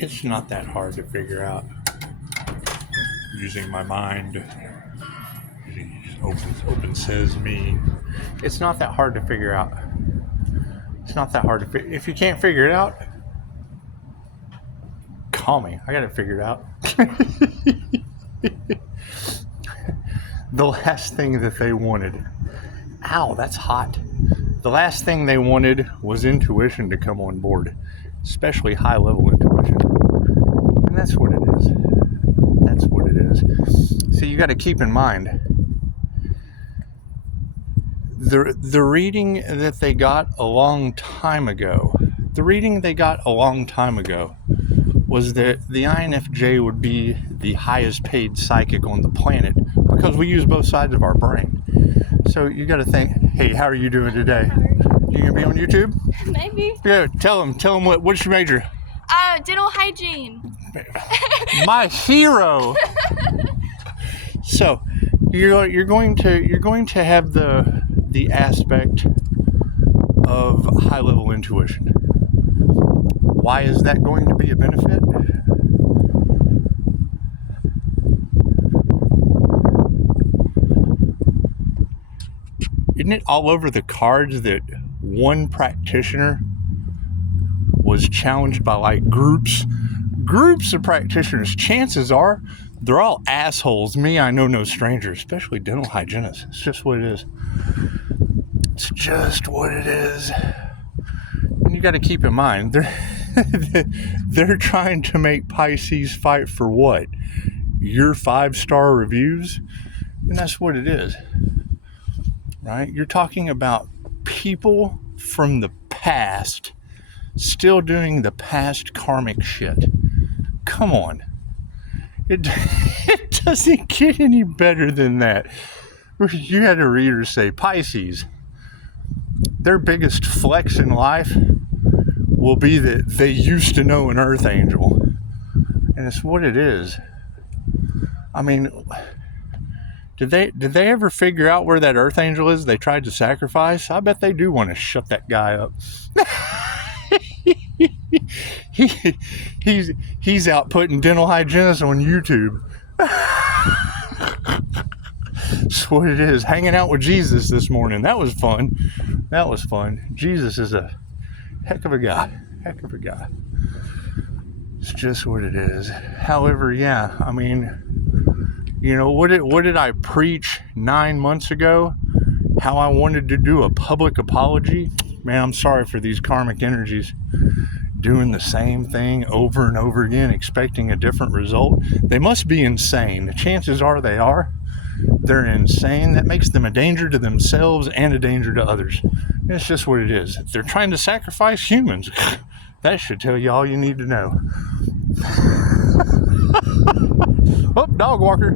It's not that hard to figure out using my mind. Open says me. It's not that hard to figure out. It's not that hard to figure. If you can't figure it out, call me. I got it figured out. The last thing that they wanted. Ow, that's hot. The last thing they wanted was intuition to come on board, especially high-level intuition. And that's what it is. That's what it is. So you got to keep in mind, the reading that they got a long time ago, was that the INFJ would be the highest paid psychic on the planet because we use both sides of our brain. So you got to think, hey, how are you doing today? You gonna be on YouTube? Maybe. Yeah, tell them what's your major? Dental hygiene. My hero. So you're going to have the aspect of high level intuition. Why is that going to be a benefit? Isn't it all over the cards that one practitioner was challenged by like groups of practitioners? Chances are they're all assholes. Me, I know no stranger, especially dental hygienists. It's just what it is. It's just what it is. And you got to keep in mind, they're trying to make Pisces fight for what? Your 5-star reviews? And that's what it is. Right? You're talking about people from the past still doing the past karmic shit. Come on. It doesn't get any better than that. You had a reader say, Pisces, their biggest flex in life will be that they used to know an earth angel. And it's what it is. I mean, did they ever figure out where that earth angel is they tried to sacrifice? I bet they do want to shut that guy up. He's out putting dental hygienists on YouTube. That's what it is. Hanging out with Jesus this morning. That was fun. Jesus is a heck of a guy. It's just what it is. However, yeah, I mean, you know, what did I preach 9 months ago? How I wanted to do a public apology? Man, I'm sorry for these karmic energies doing the same thing over and over again, expecting a different result. They must be insane. The chances are they are. They're insane. That makes them a danger to themselves and a danger to others. It's just what it is. They're trying to sacrifice humans. That should tell you all you need to know. Oh, dog walker.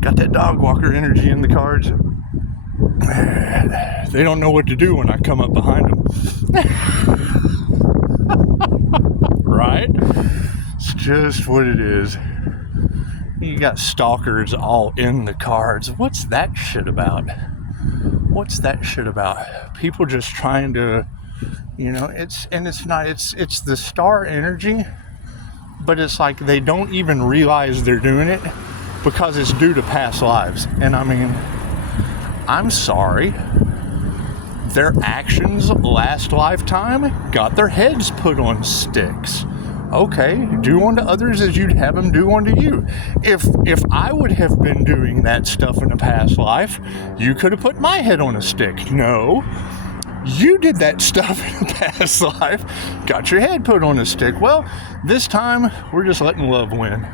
Got that dog walker energy in the cards. They don't know what to do when I come up behind them. Right? It's just what it is. You got stalkers all in the cards. What's that shit about? People just trying to, you know, it's the star energy, but it's like they don't even realize they're doing it because it's due to past lives. And I mean, I'm sorry. Their actions last lifetime got their heads put on sticks. Okay, do unto others as you'd have them do unto you. If I would have been doing that stuff in a past life, you could have put my head on a stick. No, you did that stuff in a past life, got your head put on a stick. Well, this time we're just letting love win,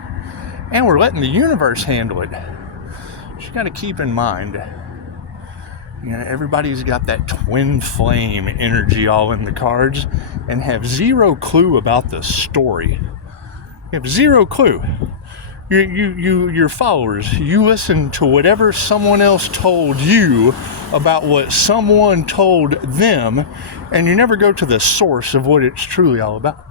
and we're letting the universe handle it. You got to keep in mind, you know, everybody's got that twin flame energy all in the cards and have zero clue about the story. You have zero clue. Your followers, you listen to whatever someone else told you about what someone told them, and you never go to the source of what it's truly all about.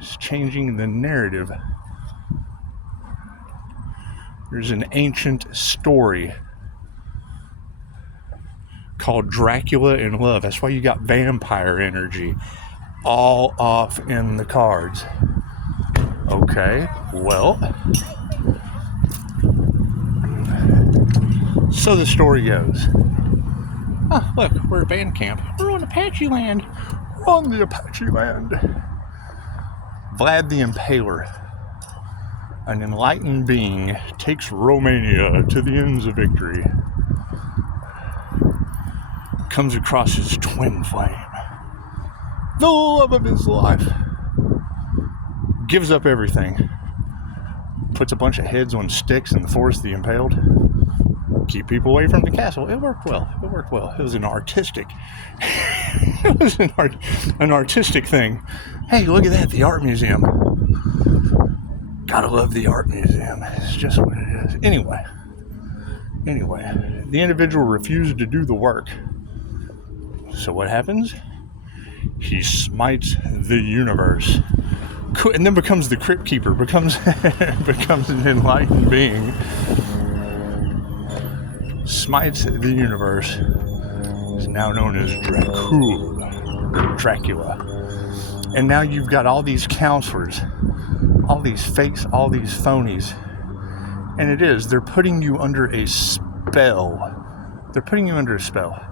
It's changing the narrative. There's an ancient story called Dracula in Love. That's why you got vampire energy all off in the cards. Okay, well, so the story goes. Oh, look, we're at band camp. We're on Apache land. We're on the Apache land. Vlad the Impaler, an enlightened being, takes Romania to the ends of victory. Comes across his twin flame, the love of his life. Gives up everything. Puts a bunch of heads on sticks in the forest the impaled. Keep people away from the castle. It worked well. It worked well. It was an artistic. It was an artistic thing. Hey, look at that, the art museum. Gotta love the art museum. It's just what it is. Anyway, the individual refused to do the work. So what happens? He smites the universe. And then becomes the crypt keeper, becomes an enlightened being. Smites the universe. Is now known as Dracula. And now you've got all these counselors, all these fakes, all these phonies. And they're putting you under a spell. They're putting you under a spell.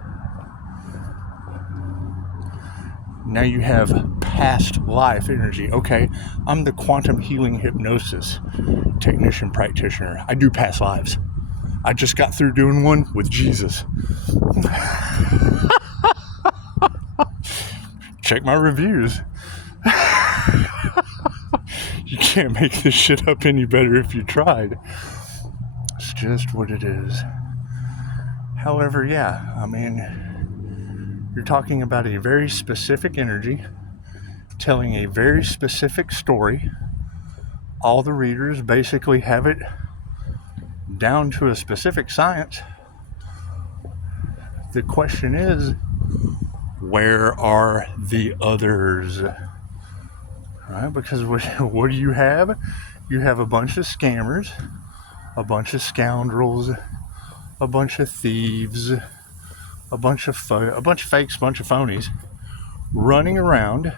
Now you have past life energy. Okay, I'm the quantum healing hypnosis technician practitioner. I do past lives. I just got through doing one with Jesus. Check my reviews. You can't make this shit up any better if you tried. It's just what it is. However, yeah, I mean, you're talking about a very specific energy, telling a very specific story. All the readers basically have it down to a specific science. The question is, where are the others? Right? Because what do you have? You have a bunch of scammers, a bunch of scoundrels, a bunch of thieves, a bunch of fakes, a bunch of phonies running around,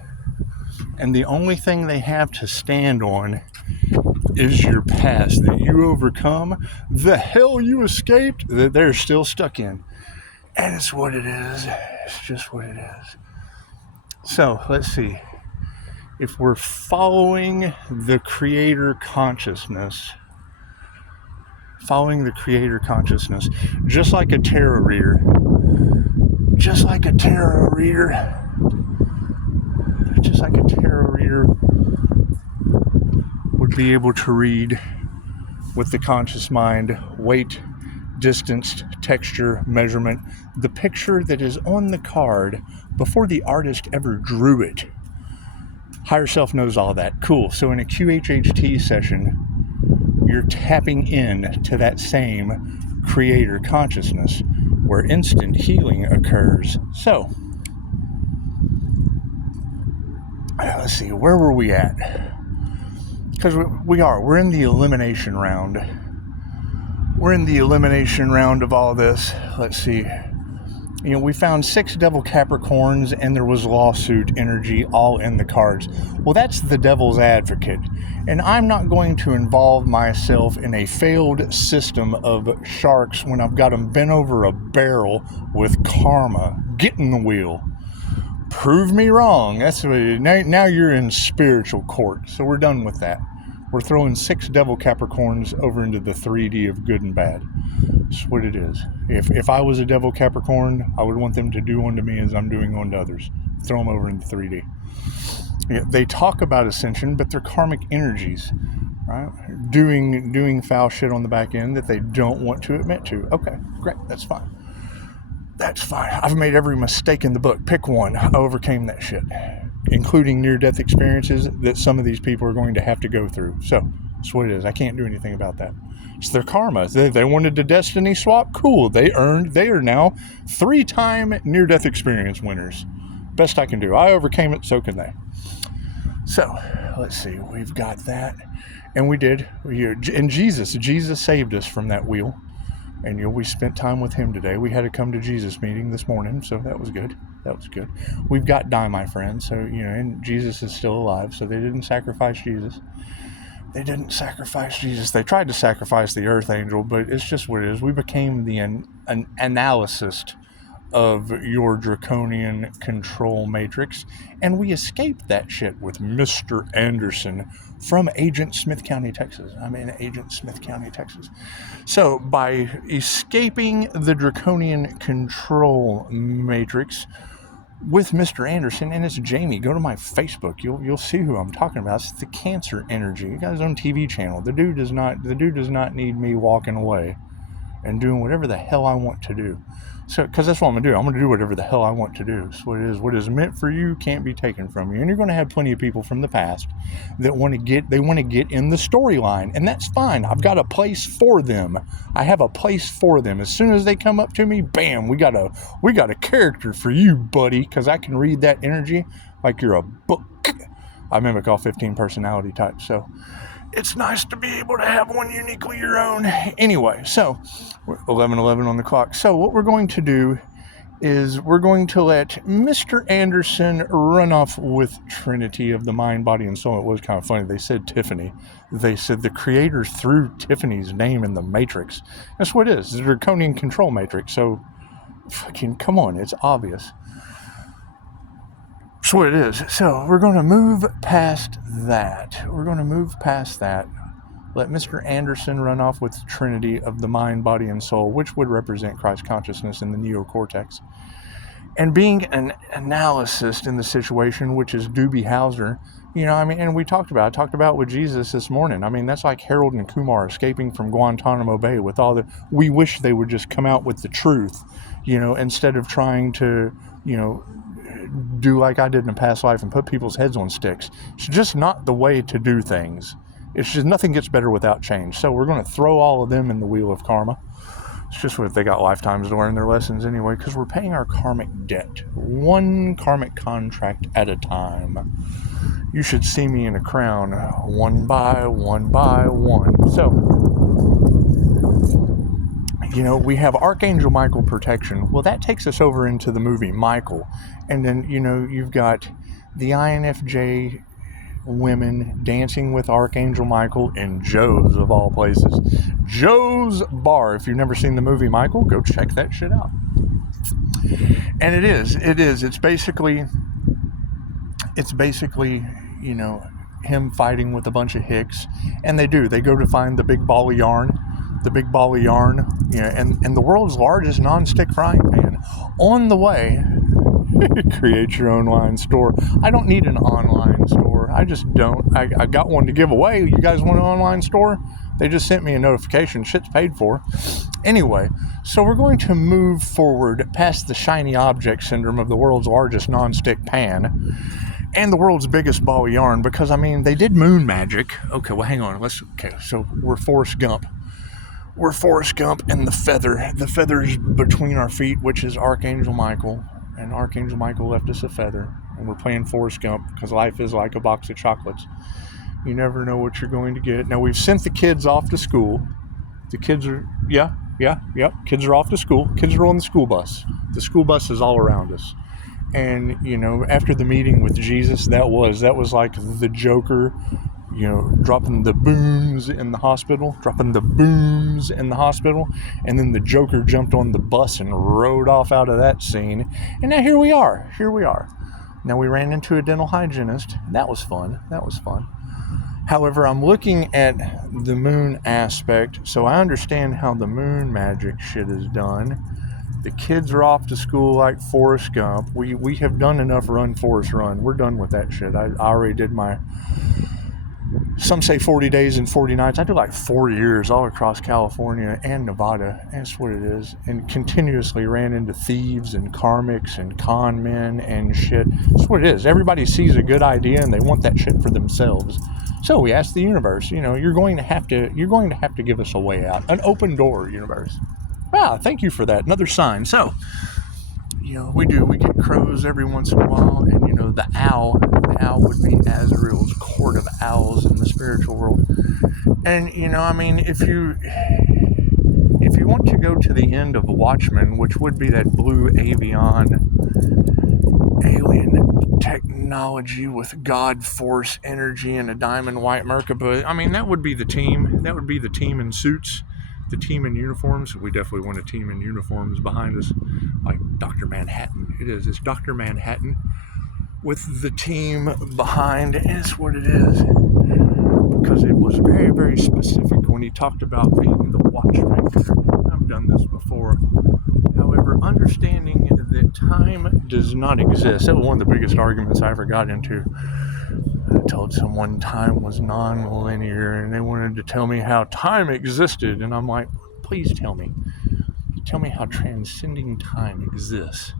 and the only thing they have to stand on is your past that you overcome, the hell you escaped that they're still stuck in. And it's what it is. It's just what it is. So let's see. If we're following the creator consciousness, just like a tarot reader, would be able to read with the conscious mind, weight, distance, texture, measurement, the picture that is on the card before the artist ever drew it. Higher self knows all that. Cool. So in a QHHT session, you're tapping in to that same creator consciousness where instant healing occurs. So, let's see, where were we at? Because we're in the elimination round. We're in the elimination round of all this. Let's see. You know, we found 6 devil Capricorns and there was lawsuit energy all in the cards. Well, that's the devil's advocate. And I'm not going to involve myself in a failed system of sharks when I've got them bent over a barrel with karma. Get in the wheel. Prove me wrong. That's what it is. Now you're in spiritual court. So we're done with that. We're throwing 6 devil Capricorns over into the 3D of good and bad. That's what it is. If I was a devil Capricorn, I would want them to do unto me as I'm doing unto others. Throw them over into 3D. Yeah, they talk about ascension, but they're karmic energies, right? Doing foul shit on the back end that they don't want to admit to. Okay, great. That's fine. That's fine. I've made every mistake in the book. Pick one. I overcame that shit, including near-death experiences that some of these people are going to have to go through. So that's what it is. I can't do anything about that. It's their karma. They wanted to destiny swap. Cool. They are now 3-time near-death experience winners. Best I can do. I overcame it. So can they. So let's see. We've got that, and we did. And Jesus saved us from that wheel. And we spent time with him today. We had a come to Jesus meeting this morning, so that was good. That was good. We've got Die, my friend, so, and Jesus is still alive, so they didn't sacrifice Jesus. They didn't sacrifice Jesus. They tried to sacrifice the Earth Angel, but it's just what it is. We became the an analyst of your draconian control matrix, and we escaped that shit with Mr. Anderson from Agent Smith County, Texas. Agent Smith County, Texas. So by escaping the draconian control matrix with Mr. Anderson, and it's Jamie. Go to my Facebook. You'll see who I'm talking about. It's the Cancer Energy. You got his own TV channel. The dude does not need me walking away and doing whatever the hell I want to do. So, because that's what I'm going to do. I'm going to do whatever the hell I want to do. So what it is. What is meant for you can't be taken from you. And you're going to have plenty of people from the past that want to get in the storyline. And that's fine. I've got a place for them. I have a place for them. As soon as they come up to me, bam, we got a character for you, buddy. Because I can read that energy like you're a book. I mimic all 15 personality types. So it's nice to be able to have one uniquely your own. Anyway, so we're 11:11 on the clock. So what we're going to do is we're going to let Mr. Anderson run off with Trinity of the mind, body, and soul. It was kind of funny. They said Tiffany. They said the creator threw Tiffany's name in the matrix. That's what it is. It's a draconian control matrix. So fucking come on. It's obvious. That's what it is. So we're going to move past that. Let Mr. Anderson run off with the Trinity of the mind, body, and soul, which would represent Christ consciousness in the neocortex. And being an analyst in the situation, which is Doobie Howser, and I talked about with Jesus this morning. That's like Harold and Kumar escaping from Guantanamo Bay with we wish they would just come out with the truth, instead of trying to, do like I did in a past life and put people's heads on sticks. It's just not the way to do things. It's just nothing gets better without change. So we're going to throw all of them in the wheel of karma. It's just what they got lifetimes to learn their lessons anyway, because we're paying our karmic debt, one karmic contract at a time. You should see me in a crown, one by one by one. So, we have Archangel Michael protection. Well, that takes us over into the movie Michael. And then, you've got the INFJ women dancing with Archangel Michael in Joe's, of all places. Joe's Bar. If you've never seen the movie Michael, go check that shit out. And it is. It's basically, him fighting with a bunch of hicks. And they go to find the big ball of yarn. And the world's largest non-stick frying pan. On the way, create your own online store. I don't need an online store. I just don't. I got one to give away. You guys want an online store? They just sent me a notification. Shit's paid for. Anyway, so we're going to move forward past the shiny object syndrome of the world's largest non-stick pan and the world's biggest ball of yarn, because, they did moon magic. Okay, well, hang on. So we're Forrest Gump. We're Forrest Gump and the feather's between our feet, which is Archangel Michael. And Archangel Michael left us a feather. And we're playing Forrest Gump because life is like a box of chocolates. You never know what you're going to get. Now, we've sent the kids off to school. The kids are, kids are off to school. Kids are on the school bus. The school bus is all around us. And, after the meeting with Jesus, that was like the Joker, dropping the booms in the hospital. And then the Joker jumped on the bus and rode off out of that scene. And now here we are. Now we ran into a dental hygienist. That was fun. However, I'm looking at the moon aspect, so I understand how the moon magic shit is done. The kids are off to school like Forrest Gump. We have done enough Run, Forrest, Run. We're done with that shit. I already did my... Some say 40 days and 40 nights. I did like 4 years all across California and Nevada. That's what it is. And continuously ran into thieves and karmics and con men and shit. That's what it is. Everybody sees a good idea and they want that shit for themselves. So we asked the universe, you're going to have to give us a way out. An open door, universe. Wow, thank you for that. Another sign. So, we get crows every once in a while, and the owl would be Azrael's court of owls in the spiritual world. And if if you want to go to the end of Watchmen, which would be that blue avian alien technology with God force energy and a diamond white Merkaba, I mean, that would be the team. That would be the team in suits, the team in uniforms. We definitely want a team in uniforms behind us, like Dr. Manhattan. It's Dr. Manhattan with the team behind. It's what it is. Because it was very, very specific when he talked about being the watchmaker. I've done this before. However, understanding that time does not exist. That was one of the biggest arguments I ever got into. I told someone time was non-linear, and they wanted to tell me how time existed. And I'm like, please tell me. Tell me how transcending time exists.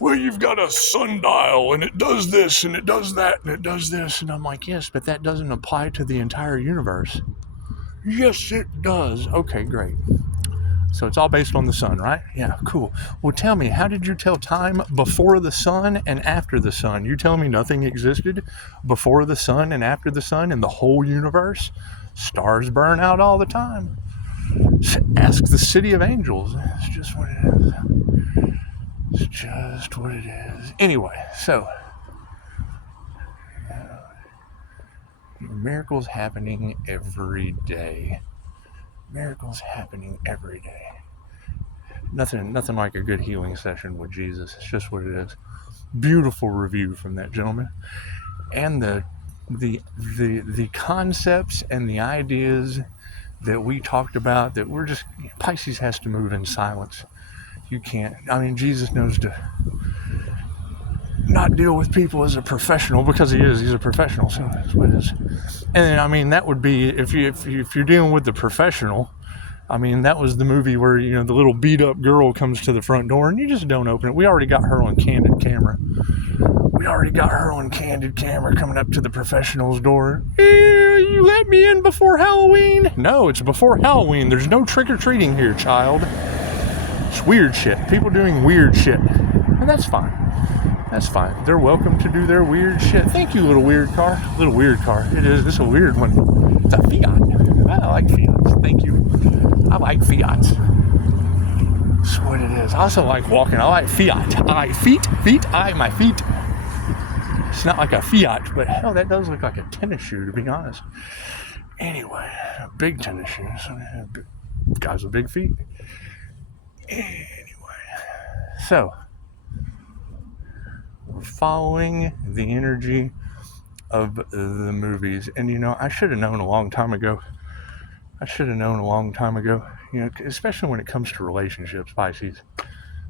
Well, you've got a sundial, and it does this, and it does that, and it does this. And I'm like, yes, but that doesn't apply to the entire universe. Yes, it does. Okay, great. So it's all based on the sun, right? Yeah, cool. Well, tell me, how did you tell time before the sun and after the sun? You tell me nothing existed before the sun and after the sun in the whole universe? Stars burn out all the time. Ask the city of angels. It's just what it is. It's just what it is. Anyway, so miracles happening every day. Miracles happening every day. Nothing like a good healing session with Jesus. It's just what it is. Beautiful review from that gentleman. And the concepts and the ideas that we talked about, that we're just, Pisces has to move in silence. You can't, I mean, Jesus knows to not deal with people as a professional, because he's a professional, so that's what it is. And I mean, that would be, if you're dealing with the professional, I mean, that was the movie where, you know, the little beat up girl comes to the front door and you just don't open it. We already got her on candid camera. Coming up to the professional's door. You let me in before Halloween? No, it's before Halloween. There's no trick-or-treating here, child. It's weird shit. People doing weird shit. And that's fine. That's fine. They're welcome to do their weird shit. Thank you, little weird car. Little weird car. It is. It's a weird one. It's a Fiat. I like Fiats. Thank you. I like Fiats. That's what it is. I also like walking. I like Fiat. I like feet. My feet. It's not like a Fiat, but hell, that does look like a tennis shoe, to be honest. Anyway, big tennis shoes. Guys with big feet. Anyway, so we're following the energy of the movies, and you know, I should have known a long time ago. You know, especially when it comes to relationships, Pisces.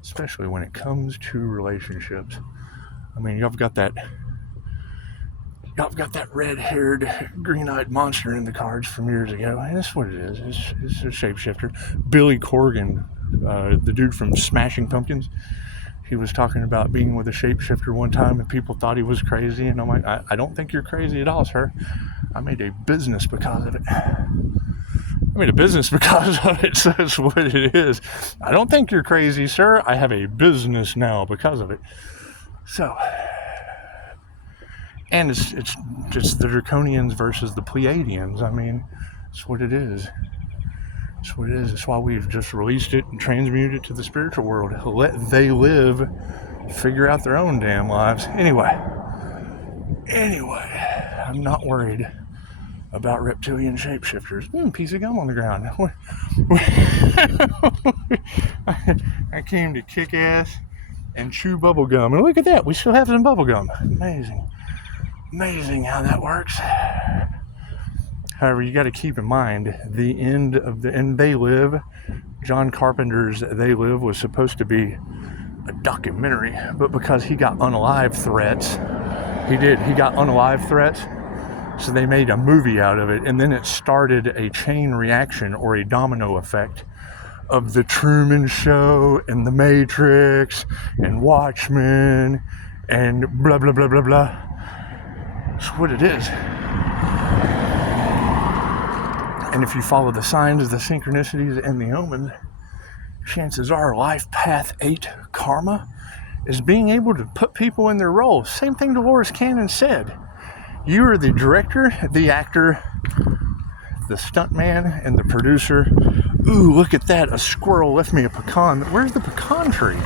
Especially when it comes to relationships. I mean, y'all got that red-haired, green-eyed monster in the cards from years ago, and that's what it is. It's a shapeshifter. Billy Corgan, the dude from Smashing Pumpkins, he was talking about being with a shapeshifter one time, and people thought he was crazy, and I'm like, I don't think you're crazy at all, sir. I made a business because of it. So that's what it is. I don't think you're crazy, sir. I have a business now because of it. So, and it's just the Draconians versus the Pleiadians. I mean, it's what it is. It's why we've just released it and transmuted it to the spiritual world. Let they live, figure out their own damn lives. Anyway, I'm not worried about reptilian shapeshifters. Piece of gum on the ground. I came to kick ass and chew bubble gum, and look at that, we still have some bubble gum. Amazing how that works. However, you got to keep in mind the end of the and They Live. John Carpenter's They Live was supposed to be a documentary, but because he got unalive threats, he got unalive threats. So they made a movie out of it, and then it started a chain reaction or a domino effect of The Truman Show and The Matrix and Watchmen and blah, blah, blah, blah, blah. That's what it is. And if you follow the signs, the synchronicities, and the omens, chances are Life Path 8 karma is being able to put people in their roles. Same thing Dolores Cannon said. You are the director, the actor, the stuntman, and the producer, Ooh, look at that. A squirrel left me a pecan. Where's the pecan tree?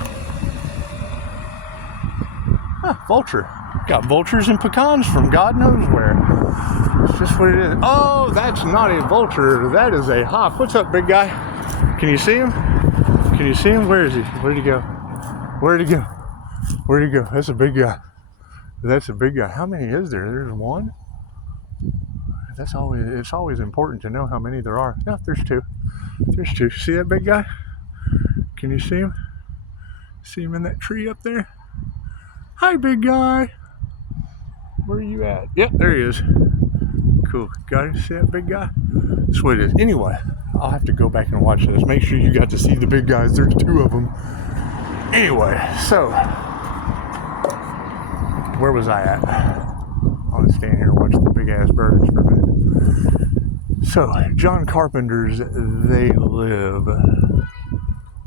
Vulture. Got vultures and pecans from God knows where. It's just what it is. Oh, that's not a vulture. That is a hawk. What's up, big guy? Can you see him? Can you see him? Where is he? Where'd he go? Where'd he go? Where'd he go? That's a big guy. That's a big guy. How many is there? There's one? It's always important to know how many there are. Yeah, there's two. There's two. See that big guy? Can you see him? See him in that tree up there? Hi, big guy. Where are you at? Yep, there he is. Cool. Got him? See that big guy? That's what it is. Anyway, I'll have to go back and watch this. Make sure you got to see the big guys. There's two of them. Anyway, so where was I at? I'll stand here and watch the big ass birds for a minute. So, John Carpenter's They Live.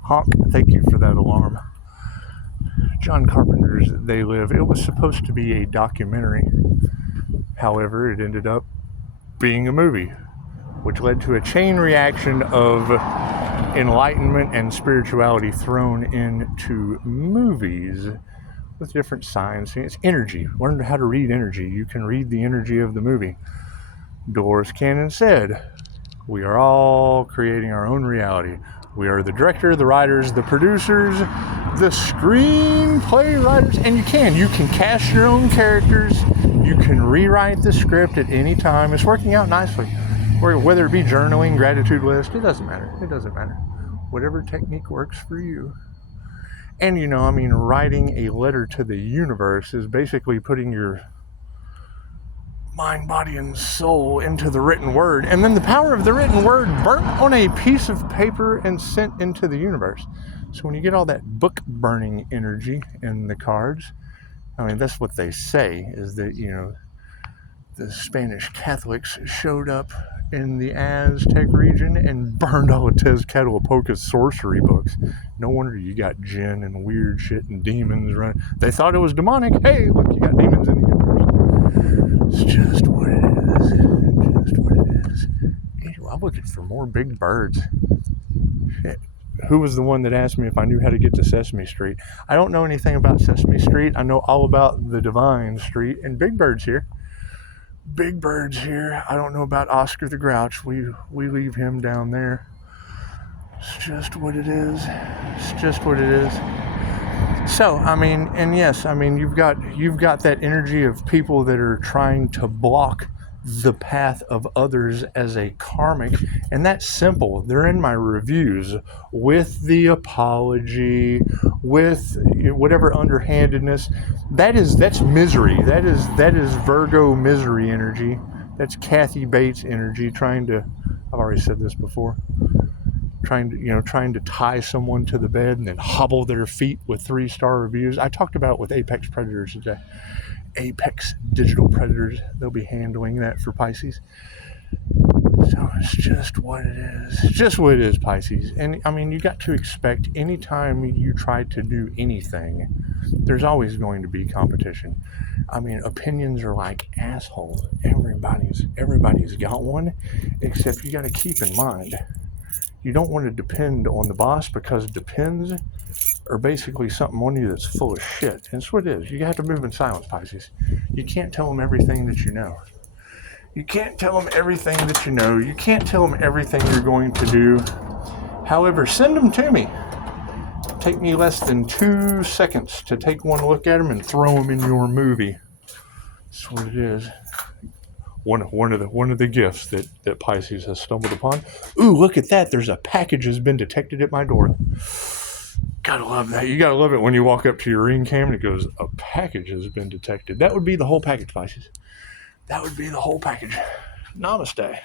Honk, thank you for that alarm. John Carpenter's They Live. It was supposed to be a documentary. However, it ended up being a movie, which led to a chain reaction of enlightenment and spirituality thrown into movies with different signs. It's energy. Learn how to read energy. You can read the energy of the movie. Dolores Cannon said, "We are all creating our own reality. We are the director, the writers, the producers, the screenplay writers," and you can cast your own characters. You can rewrite the script at any time. It's working out nicely. Or whether it be journaling, gratitude list, it doesn't matter. It doesn't matter. Whatever technique works for you. And writing a letter to the universe is basically putting your mind, body, and soul into the written word, and then the power of the written word burnt on a piece of paper and sent into the universe. So when you get all that book burning energy in the cards, that's what they say, is that, the Spanish Catholics showed up in the Aztec region and burned all of Tezcatlipoca's sorcery books. No wonder you got jinn and weird shit and demons running. They thought it was demonic. Hey, look, you got demons in the universe. It's just what it is. Just what it is. Anyway, I'm looking for more big birds. Shit. Who was the one that asked me if I knew how to get to Sesame Street? I don't know anything about Sesame Street. I know all about the Divine Street, and Big Bird's here. Big Bird's here. I don't know about Oscar the Grouch. We leave him down there. It's just what it is. It's just what it is. So, and yes, you've got that energy of people that are trying to block the path of others as a karmic, and that's simple. They're in my reviews with the apology, with whatever underhandedness. That's misery. That is Virgo misery energy. That's Kathy Bates energy trying to, I've already said this before, trying to tie someone to the bed and then hobble their feet with 3-star reviews. I talked about with Apex Predators today. Apex Digital Predators, they'll be handling that for Pisces. So it's just what it is. It's just what it is, Pisces. And you got to expect anytime you try to do anything, there's always going to be competition. Opinions are like assholes. Everybody's got one, except you got to keep in mind, you don't want to depend on the boss, because depends are basically something on you that's full of shit. And that's what it is. You have to move in silence, Pisces. You can't tell them everything that you know. You can't tell them everything that you know. You can't tell them everything you're going to do. However, send them to me. Take me less than 2 seconds to take one look at them and throw them in your movie. That's what it is. One of the gifts that Pisces has stumbled upon. Ooh, look at that. There's a package has been detected at my door. Gotta love that. You gotta love it when you walk up to your ring cam and it goes, a package has been detected. That would be the whole package, Pisces. That would be the whole package. Namaste.